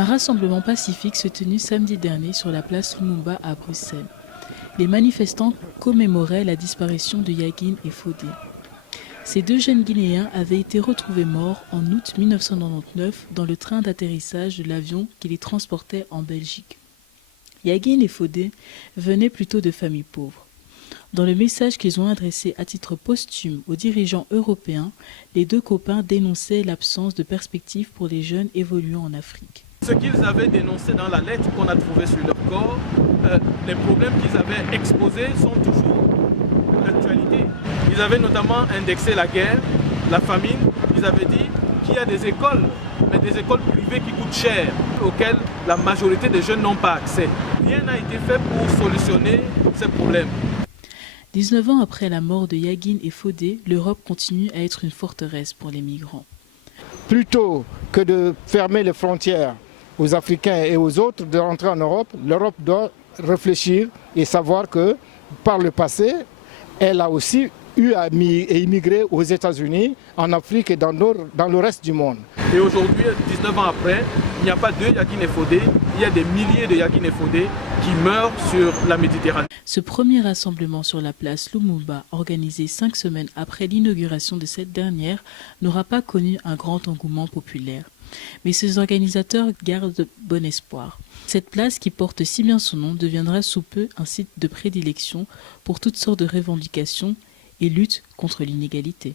Un rassemblement pacifique s'est tenu samedi dernier sur la place Lumumba à Bruxelles. Les manifestants commémoraient la disparition de Yagin et Fodé. Ces deux jeunes Guinéens avaient été retrouvés morts en août 1999 dans le train d'atterrissage de l'avion qui les transportait en Belgique. Yagin et Fodé venaient plutôt de familles pauvres. Dans le message qu'ils ont adressé à titre posthume aux dirigeants européens, les deux copains dénonçaient l'absence de perspectives pour les jeunes évoluant en Afrique. Ce qu'ils avaient dénoncé dans la lettre qu'on a trouvée sur leur corps, les problèmes qu'ils avaient exposés sont toujours d'actualité. Ils avaient notamment indexé la guerre, la famine. Ils avaient dit qu'il y a des écoles, mais des écoles privées qui coûtent cher, auxquelles la majorité des jeunes n'ont pas accès. Rien n'a été fait pour solutionner ces problèmes. 19 ans après la mort de Yagin et Fodé, l'Europe continue à être une forteresse pour les migrants. Plutôt que de fermer les frontières aux Africains et aux autres de rentrer en Europe, l'Europe doit réfléchir et savoir que par le passé, elle a aussi eu à immigrer aux États-Unis, en Afrique et dans le reste du monde. Et aujourd'hui, 19 ans après, il n'y a pas deux Yagin et Fodé, il y a des milliers de Yagin et Fodé qui meurent sur la Méditerranée. Ce premier rassemblement sur la place Lumumba, organisé 5 semaines après l'inauguration de cette dernière, n'aura pas connu un grand engouement populaire. Mais ses organisateurs gardent bon espoir. Cette place, qui porte si bien son nom, deviendra sous peu un site de prédilection pour toutes sortes de revendications et lutte contre l'inégalité.